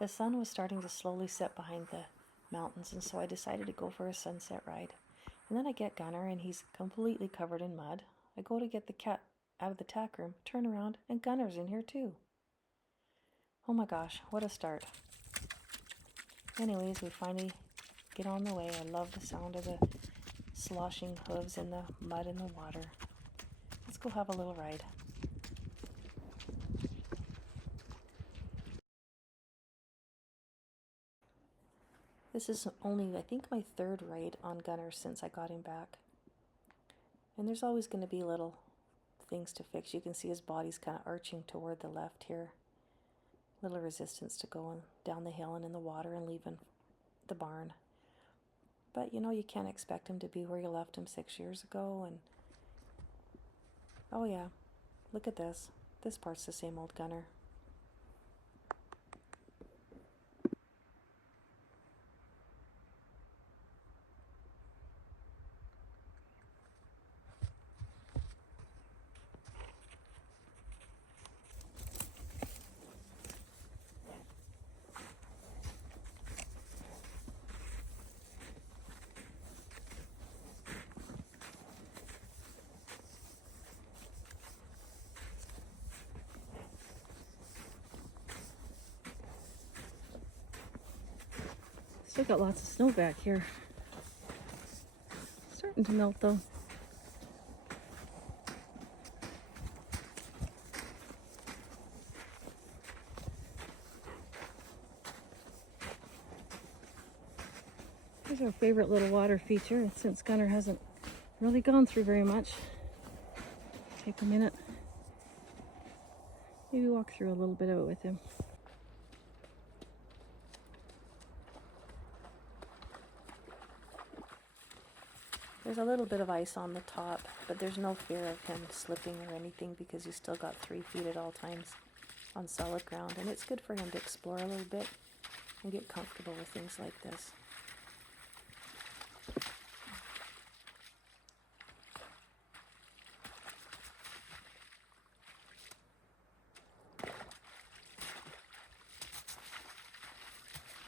The sun was starting to slowly set behind the mountains, and so I decided to go for a sunset ride. And then I get Gunner, and he's completely covered in mud. I go to get the cat out of the tack room, turn around, and Gunner's in here too. Oh my gosh, what a start. Anyways, we finally get on the way. I love the sound of the sloshing hooves in the mud and the water. Let's go have a little ride. This is only, I think, my third ride on Gunner since I got him back. And there's always going to be little things to fix. You can see his body's kind of arching toward the left here. Little resistance to going down the hill and in the water and leaving the barn. But you know, you can't expect him to be where you left him 6 years ago. And oh yeah, look at this. This part's the same old Gunner. Still got lots of snow back here. Starting to melt though. Here's our favorite little water feature, since Gunner hasn't really gone through very much. Take a minute. Maybe walk through a little bit of it with him. There's a little bit of ice on the top, but there's no fear of him slipping or anything because he's still got 3 feet at all times on solid ground. And it's good for him to explore a little bit and get comfortable with things like this.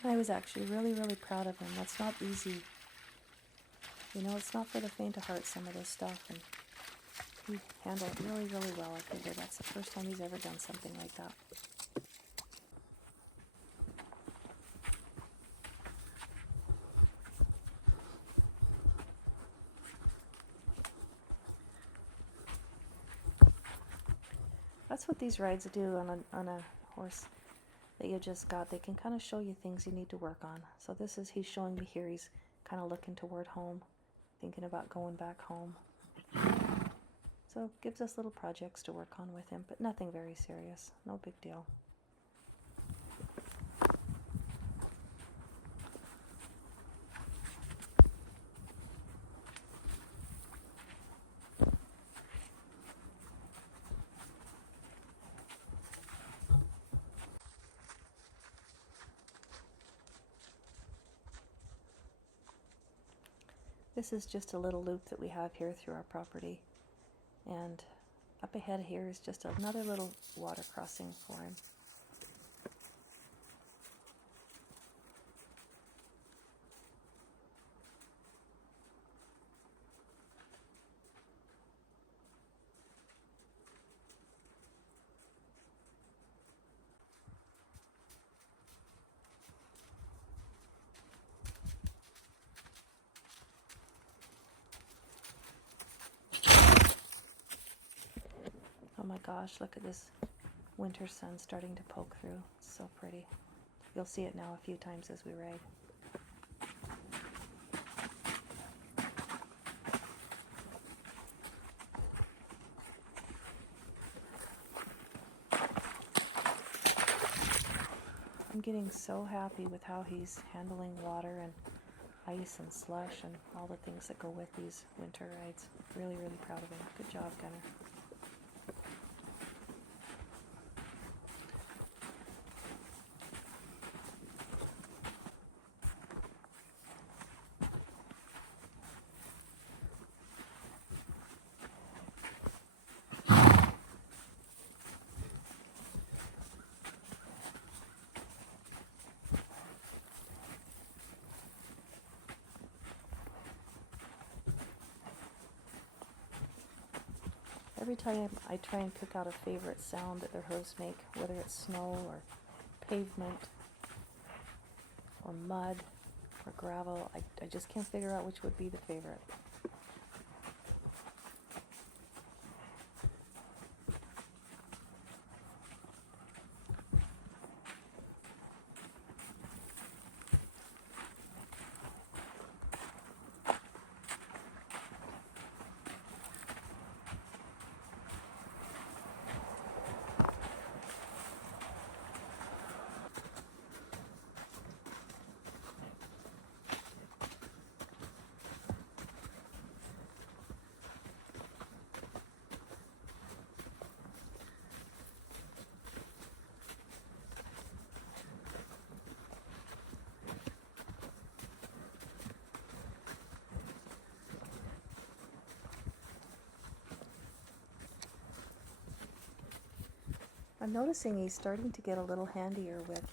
I was actually really proud of him. That's not easy. You know, it's not for the faint of heart, some of this stuff, and he handled it really well. I figure that's the first time he's ever done something like that. That's what these rides do on a horse that you just got. They can kind of show you things you need to work on. So this is, he's showing me here, he's kind of looking toward home, thinking about going back home. So it gives us little projects to work on with him, but nothing very serious, no big deal. This is just a little loop that we have here through our property. And up ahead here is just another little water crossing for him. Oh my gosh, look at this winter sun starting to poke through. It's so pretty. You'll see it now a few times as we ride. I'm getting so happy with how he's handling water and ice and slush and all the things that go with these winter rides. Really proud of him. Good job, Gunner. Every time I try and pick out a favorite sound that their hooves make, whether it's snow or pavement or mud or gravel, I just can't figure out which would be the favorite. I'm noticing he's starting to get a little handier with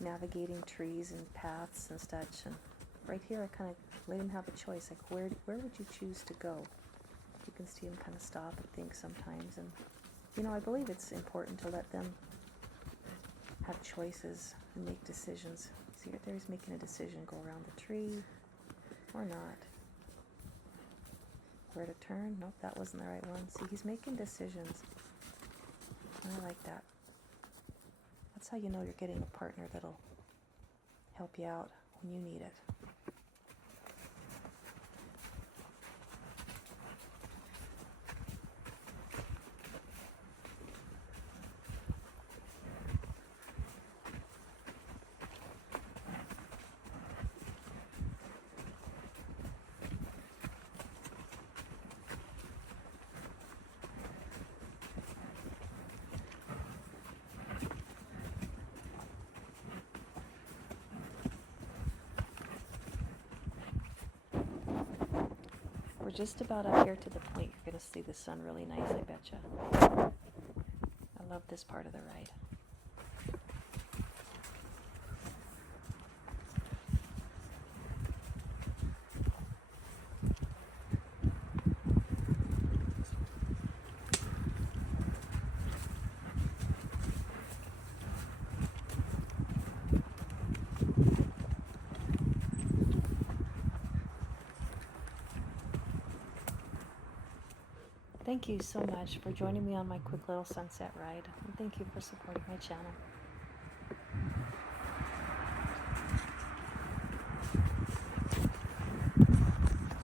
navigating trees and paths and such. And right here, I kind of let him have a choice. Like, where would you choose to go? You can see him kind of stop and think sometimes. And, you know, I believe it's important to let them have choices and make decisions. See right there, he's making a decision. Go around the tree or not. Where to turn? Nope, that wasn't the right one. See, he's making decisions. I like that. That's how you know you're getting a partner that'll help you out when you need it. We're just about up here to the point you're going to see the sun really nice, I betcha. I love this part of the ride. Thank you so much for joining me on my quick little sunset ride, and thank you for supporting my channel.